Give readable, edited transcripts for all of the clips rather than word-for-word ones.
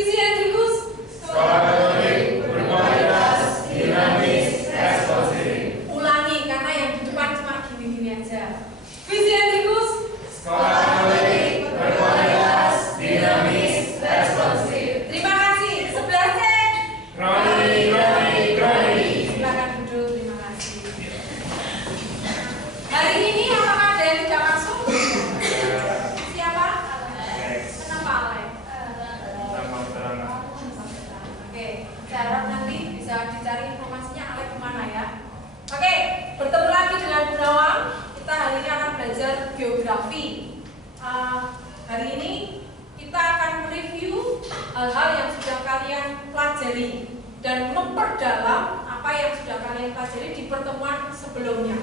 Visi Hendrikus, sekolah katolik berkualitas, dinamis, responsif. Ulangi karena yang di depan cuma gini-gini aja. Visi Hendrikus, sekolah katolik berkualitas, dinamis, responsif. Terima kasih. Sebelah C. Kroni. Silakan duduk. Terima kasih. Hari ini apakah ada yang tidak masuk? Siapa? Kenapa Alex? Oke, saya harap nanti bisa dicari informasinya Alex kemana ya. Oke, bertemu lagi dengan Bu Nawang. Kita hari ini akan belajar geografi. Hari ini kita akan mereview hal-hal yang sudah kalian pelajari dan memperdalam apa yang sudah kalian pelajari di pertemuan sebelumnya.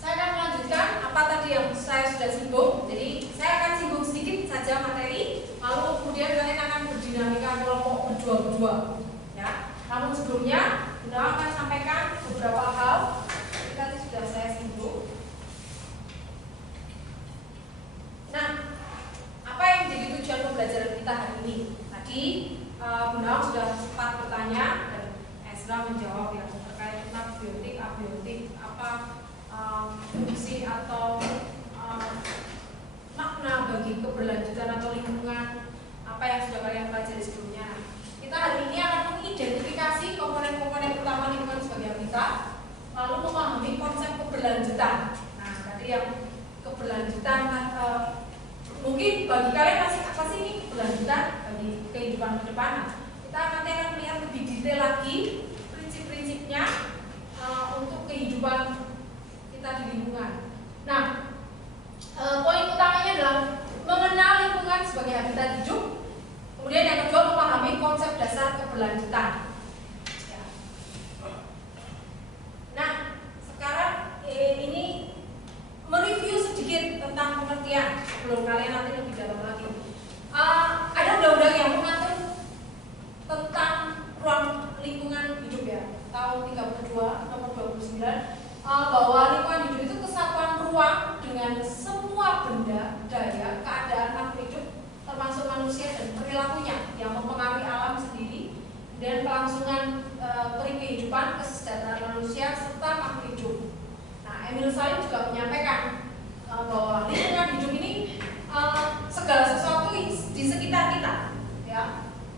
Saya akan melanjutkan apa tadi yang saya sudah singgung. Jadi saya akan singgung sedikit saja materi, lalu kemudian kalian akan berdinamika kelompok berdua-berdua. Ya. Namun sebelumnya, Bunda akan sampaikan beberapa hal yang tadi sudah saya singgung. Nah, apa yang menjadi tujuan pembelajaran kita hari ini? Tadi Bunda sudah sempat bertanya dan Ezra menjawab yang terkait tentang biotik, abiotik, apa fungsi atau makna bagi keberlanjutan atau lingkungan, apa yang sudah kalian pelajari sebelumnya. Kita hari ini akan mengidentifikasi komponen-komponen utama lingkungan sebagai habitat, lalu memahami konsep keberlanjutan. Nah, tadi yang keberlanjutan mungkin bagi kalian masih apa sih ini keberlanjutan bagi kehidupan ke depan. Nah, kita nanti akan melihat lebih detail lagi prinsip-prinsipnya untuk kehidupan kita di lingkungan. Nah, poin utamanya adalah mengenal lingkungan sebagai habitat hidup. Kemudian yang kedua memahami konsep dasar keberlanjutan. Ya. Nah, sekarang ini mereview sedikit tentang pengertian sebelum kalian nanti lebih dalam lagi. Ada undang-undang yang mengatur tentang ruang lingkungan hidup ya, tahun 32 nomor 29, bahwa lingkungan hidup itu kesatuan ruang dengan semua benda, daya, keadaan makhluk hidup termasuk manusia dan perilakunya yang mempengaruhi alam sendiri dan kelangsungan peri kehidupan, kesejahteraan manusia serta makhluk hidup. Nah, Emil Salim juga menyampaikan bahwa lingkungan hidup ini segala sesuatu di sekitar kita, ya.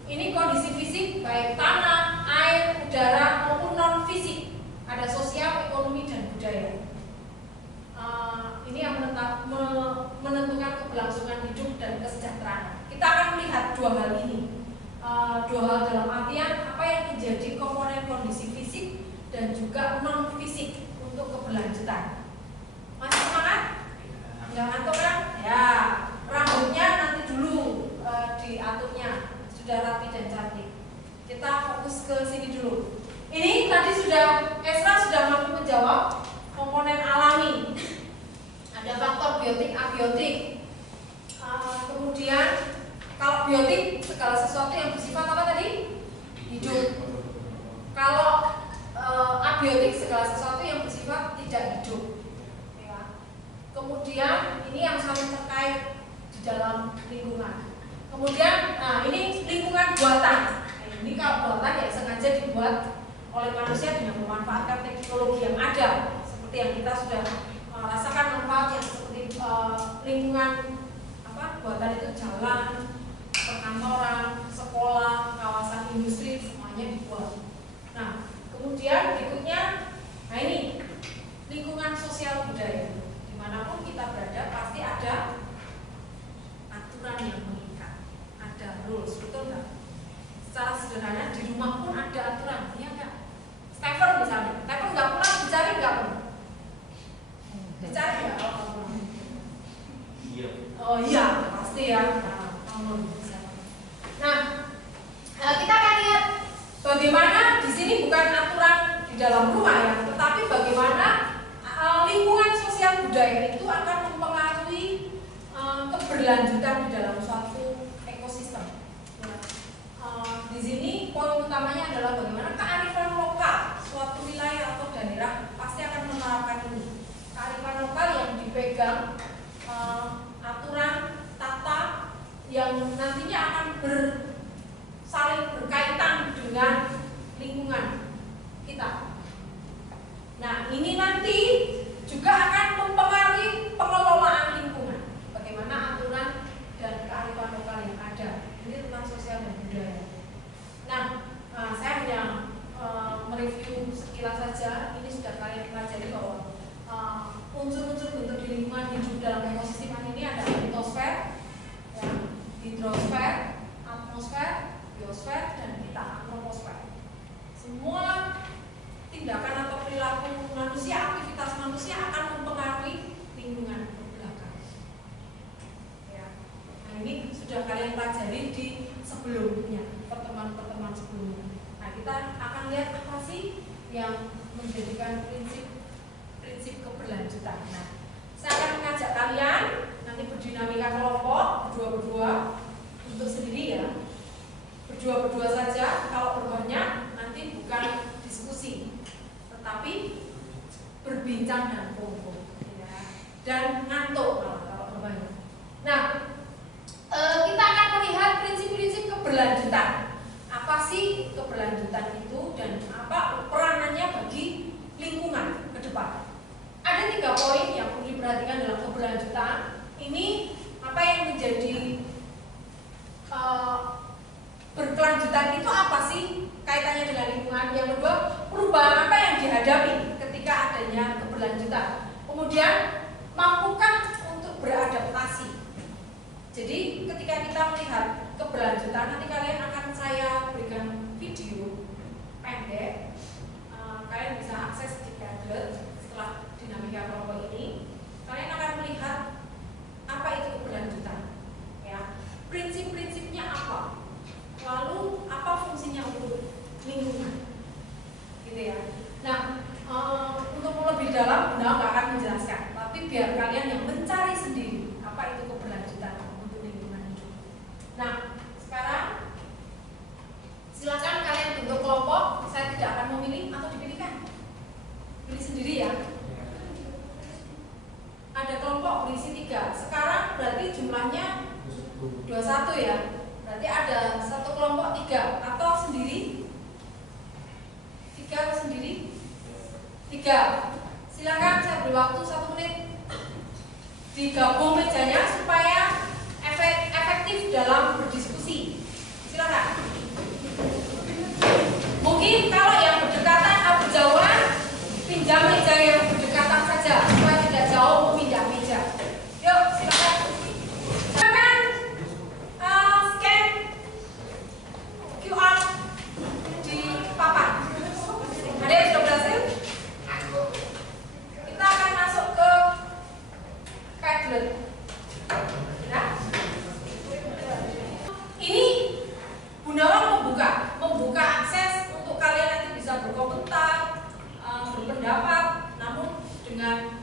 Ini kondisi fisik baik tanah, air, udara maupun non fisik. Ada sosial, ekonomi dan budaya. Ini yang menentukan keberlangsungan hidup dan kesejahteraan. Kita akan melihat dua hal ini. Dua hal dalam artian apa yang menjadi komponen kondisi fisik dan juga non fisik untuk keberlanjutan. Masih semangat? Nggak ngantuk kan? Ya, rambutnya nanti dulu diaturnya sudah rapi dan cantik. Kita fokus ke sini dulu. Ini tadi Esra sudah mampu menjawab komponen alami. Ada faktor biotik, abiotik. Kemudian kalau biotik segala sesuatu yang bersifat apa tadi? Hidup. Kalau abiotik segala sesuatu yang bersifat tidak hidup. Ya. Kemudian ini yang saling terkait di dalam lingkungan. Kemudian, ini lingkungan buatan. Nah, ini kalau buatan ya sengaja dibuat oleh manusia dengan memanfaatkan teknologi yang ada, seperti yang kita sudah rasakan manfaat yang seperti lingkungan buatan itu jalan, perkantoran, sekolah, kawasan industri semuanya dibuat. Nah, kemudian berikutnya, ini lingkungan sosial budaya. Dimanapun kita berada pasti ada aturan yang mengikat, ada rules, betul nggak? Secara sederhana di rumah pun ada aturan, ya nggak? Stephen misalnya, Stephen nggak pulang, dicari nggak pun? Dicari nggak? Iya. Oh iya, pasti ya. Nah, kita akan lihat bagaimana di sini bukan aturan di dalam rumah ya, tetapi bagaimana lingkungan sosial budaya itu akan mempengaruhi keberlanjutan di dalam suatu ekosistem. Di sini poin utamanya adalah bagaimana kearifan lokal suatu wilayah atau daerah pasti akan menerapkan ini. Kearifan lokal yang dipegang aturan tata yang nanti nantinya akan saling berkaitan dengan lingkungan kita. Nah, ini nanti juga akan mempengaruhi pengelolaan lingkungan. Bagaimana aturan dan kearifan lokal yang ada. Ini tentang sosial dan budaya. Nah, saya hanya mereview sekilas saja. Ini sudah kalian pelajari bahwa unsur-unsur bentuk di lingkungan hidup dalam ekosistem ini ada litosfer, ya, hidrosfer, atmosfer, biosfer, dan kita antroposfer. Semua tindakan atau perilaku manusia, aktivitas manusia akan mempengaruhi lingkungan belakang. Ya. Nah, ini sudah kalian pelajari di sebelumnya, pertemuan-pertemuan sebelumnya. Nah, kita akan lihat apa sih yang menjadikan prinsip keberlanjutan. Nah, saya akan mengajak kalian nanti berdinamika kelompok berdua-berdua untuk sendiri ya, berdua-berdua saja. Kalau berbanyak nanti bukan diskusi, tetapi berbincang dan kumpul, ya. Dan ngantuk kalau berbanyak. Nah, kita akan melihat prinsip-prinsip keberlanjutan. Apa sih keberlanjutan itu dan apa peranannya bagi lingkungan ke depan? Ada 3 poin yang perlu diperhatikan dalam keberlanjutan. Ini apa yang menjadi berkelanjutan itu apa sih kaitannya dengan lingkungan? Yang kedua, perubahan apa yang dihadapi ketika adanya keberlanjutan? Kemudian, mampukah untuk beradaptasi? Jadi ketika kita melihat keberlanjutan, nanti kalian akan saya berikan video pendek. Kalian bisa akses di Padlet setelah dinamika kelompok ini. Kalian akan melihat apa itu keberlanjutan, ya. Prinsip-prinsipnya apa, lalu apa fungsinya untuk lingkungan, gitu ya. Nah, untuk lebih dalam, Bunda nggak akan menjelaskan, tapi biar kalian yang mencari sendiri apa itu keberlanjutan untuk lingkungan hidup. Nah, sekarang silakan kalian bentuk kelompok. Saya tidak akan memilih atau dipilihkan, pilih sendiri ya. Ada kelompok berisi 3. Sekarang berarti jumlahnya 21 ya. Berarti ada satu kelompok 3 atau sendiri? 3 atau sendiri? 3. Silakan saya beri waktu 1 menit. Digabung mejanya supaya efektif dalam berdiskusi. Silakan. Mungkin kalau yang berdekatan atau berjauhan, pinjam meja yang berdekatan saja supaya tidak jauh memindah meja. Yuk, silakan. Silakan scan QR di papan. Ada yang sudah berhasil? Kita akan masuk ke Padlet. Ya. Ini Bunda membuka akses untuk kalian nanti bisa berkomentar, berpendapat, namun dengan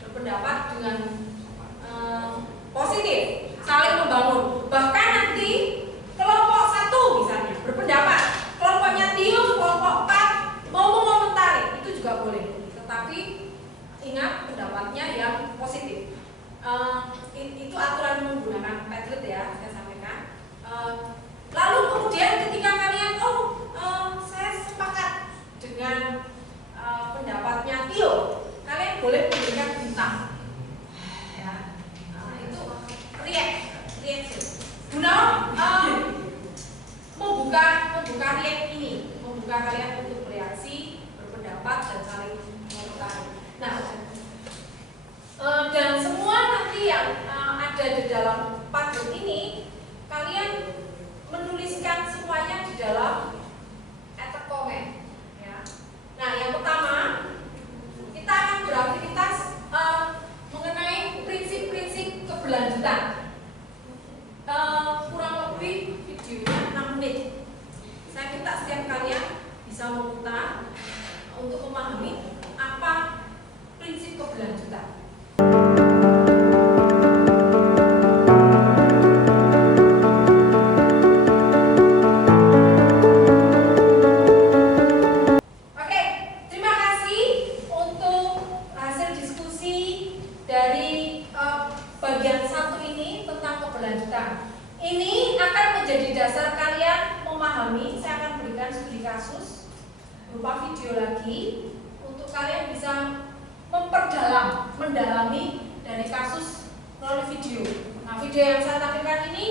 berpendapat dengan positif, saling membangun. Bahkan nanti kelompok 1 misalnya berpendapat, kelompoknya Tio, kelompok 4 mau mengomentari, itu juga boleh. Tetapi ingat pendapatnya yang positif. Itu aturan menggunakan Padlet ya, saya sampaikan. Lalu kemudian ketika kalian saya sepakat dengan pendapatnya Tio, kalian boleh memberikan bintang, ya. Itu reaction. Guna membuka react ini, membuka kalian untuk bereaksi, berpendapat dan saling mengomentari. Nah, dan semua nanti yang ada di dalam Padlet ini, kalian menuliskan semuanya di dalam komen, ya. Nah, yang pertama kita akan beraktivitas mengenai prinsip-prinsip keberlanjutan. Kurang lebih videonya 6 menit. Saya minta setiap kalian bisa memutar untuk memahami apa prinsip keberlanjutan. Bagian 1 ini tentang keberlanjutan. Ini menjadi dasar kalian memahami. Saya akan berikan studi kasus berupa video lagi untuk kalian bisa mendalami dari kasus melalui video. Nah, video yang saya tampilkan ini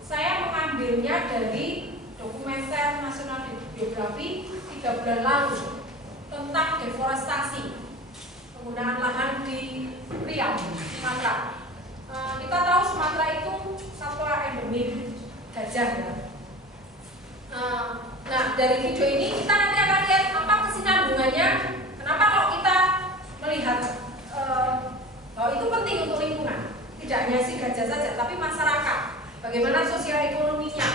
saya mengambilnya dari dokumenter nasional biografi 3 bulan lalu tentang deforestasi penggunaan lahan di Riau, Sumatera. Kita tahu Sumatera itu satwa endemik gajah ya. Nah, dari video ini kita nanti akan lihat apa kesinambungannya. Kenapa kalau kita melihat bahwa itu penting untuk lingkungan, tidak hanya si gajah saja, tapi masyarakat. Bagaimana sosial ekonominya,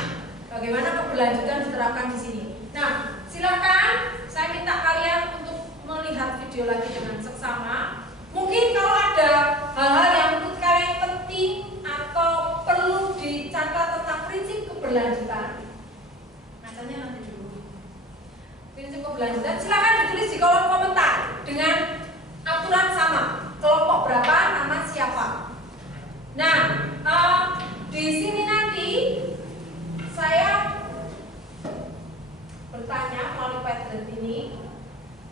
bagaimana keberlanjutan diterapkan di sini. Nah, silakan saya minta kalian untuk melihat video lagi dengan seksama. Mungkin kalau ada hal-hal yang menurut kalian penting atau perlu dicatat tentang prinsip keberlanjutan, macamnya nanti dulu. Prinsip keberlanjutan silakan ditulis di kolom komentar dengan aturan sama. Kelompok berapa, nama siapa. Nah, di sini nanti saya bertanya melalui Padlet ini,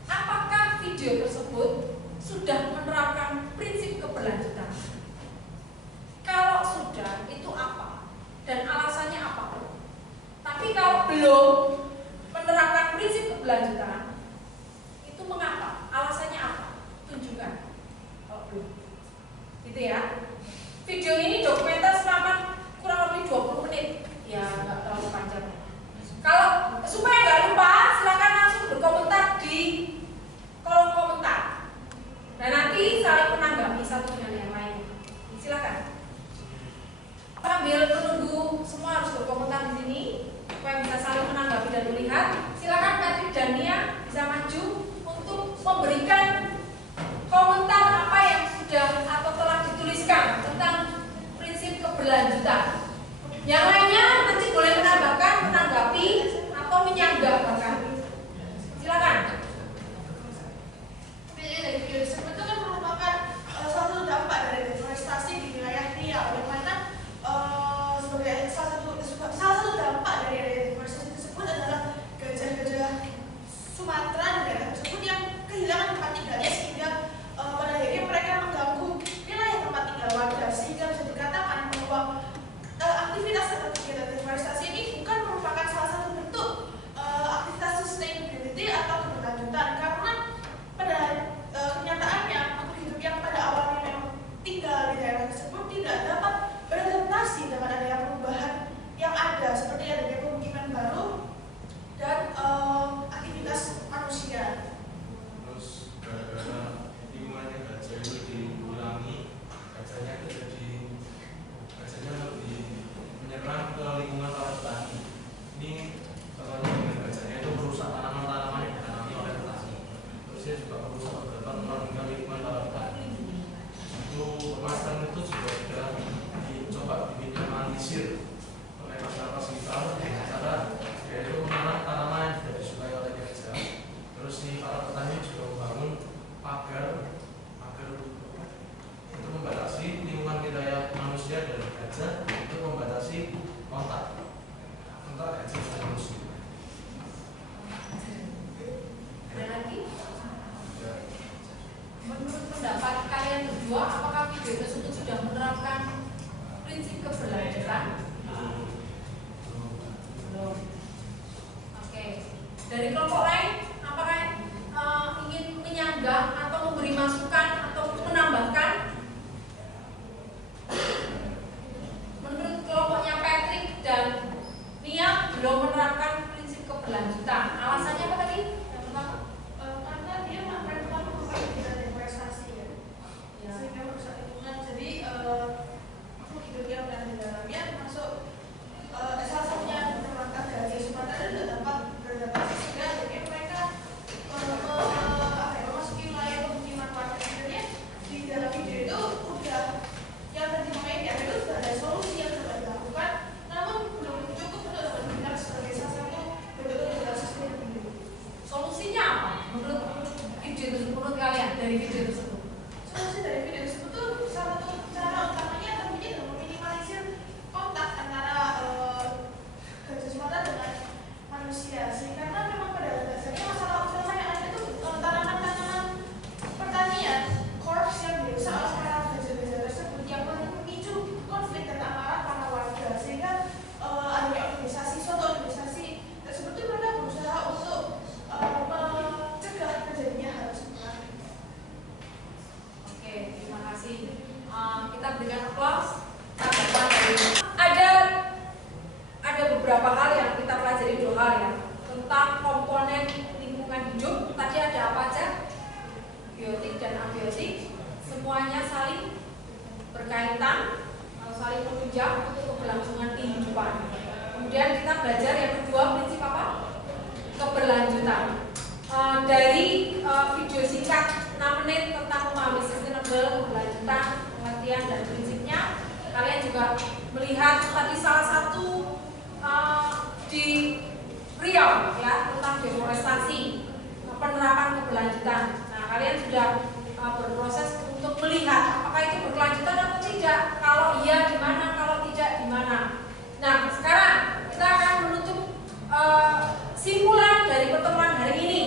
apakah video tersebut sudah menerapkan prinsip keberlanjutan? Kalau sudah, itu apa? Dan alasannya apa? Tapi kalau belum menerapkan prinsip keberlanjutan, itu mengapa? Alasannya apa? Tunjukkan. Kalau belum, gitu ya. Video ini dokumenter selama kurang lebih 20 menit, ya nggak terlalu panjang. Kalau supaya nggak lupa, silakan langsung berkomentar di kolom komentar. Dan nanti saling menanggapi satu dengan yang lain. Silakan. Sambil menunggu semua harus berkomentar di sini supaya bisa saling menanggapi dan melihat. Silakan Patrick dan Nia bisa maju untuk memberikan komentar apa yang sudah atau telah dituliskan tentang prinsip keberlanjutan. Yang lainnya nanti boleh menambahkan, menanggapi atau menyanggah beberapa hal yang kita pelajari, 2 hal ya, tentang komponen lingkungan hidup. Tadi ada apa aja? Biotik dan abiotik, semuanya saling berkaitan, saling menunjang untuk keberlangsungan kehidupan. Kemudian kita belajar yang kedua, prinsip apa? Keberlanjutan. Dari video singkat 6 menit tentang memahami sustainable, keberlanjutan, pengertian dan prinsipnya, kalian juga melihat tadi salah satu di Riau ya, tentang deforestasi, penerapan keberlanjutan. Nah, kalian sudah berproses untuk melihat apakah itu berkelanjutan atau tidak. Kalau iya di mana, kalau tidak di mana. Nah, sekarang kita akan menutup simpulan dari pertemuan hari ini.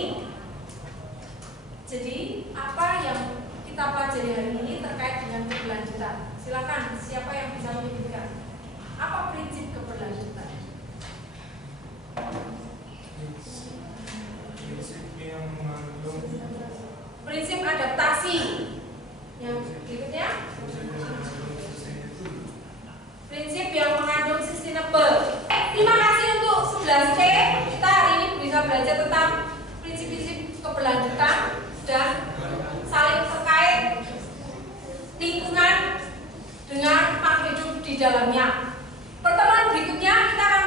Jadi, apa yang kita pelajari hari ini terkait dengan keberlanjutan? Silakan, siapa yang bisa menyebutkan? Apa prinsip keberlanjutan? Prinsip yang mengandung Prinsip adaptasi. Yang berikutnya, prinsip yang mengandung sustainable. Terima kasih untuk 11C. Kita hari ini bisa belajar tentang prinsip-prinsip keberlanjutan dan saling terkait lingkungan dengan makhluk hidup di dalamnya. Pertemuan berikutnya kita akan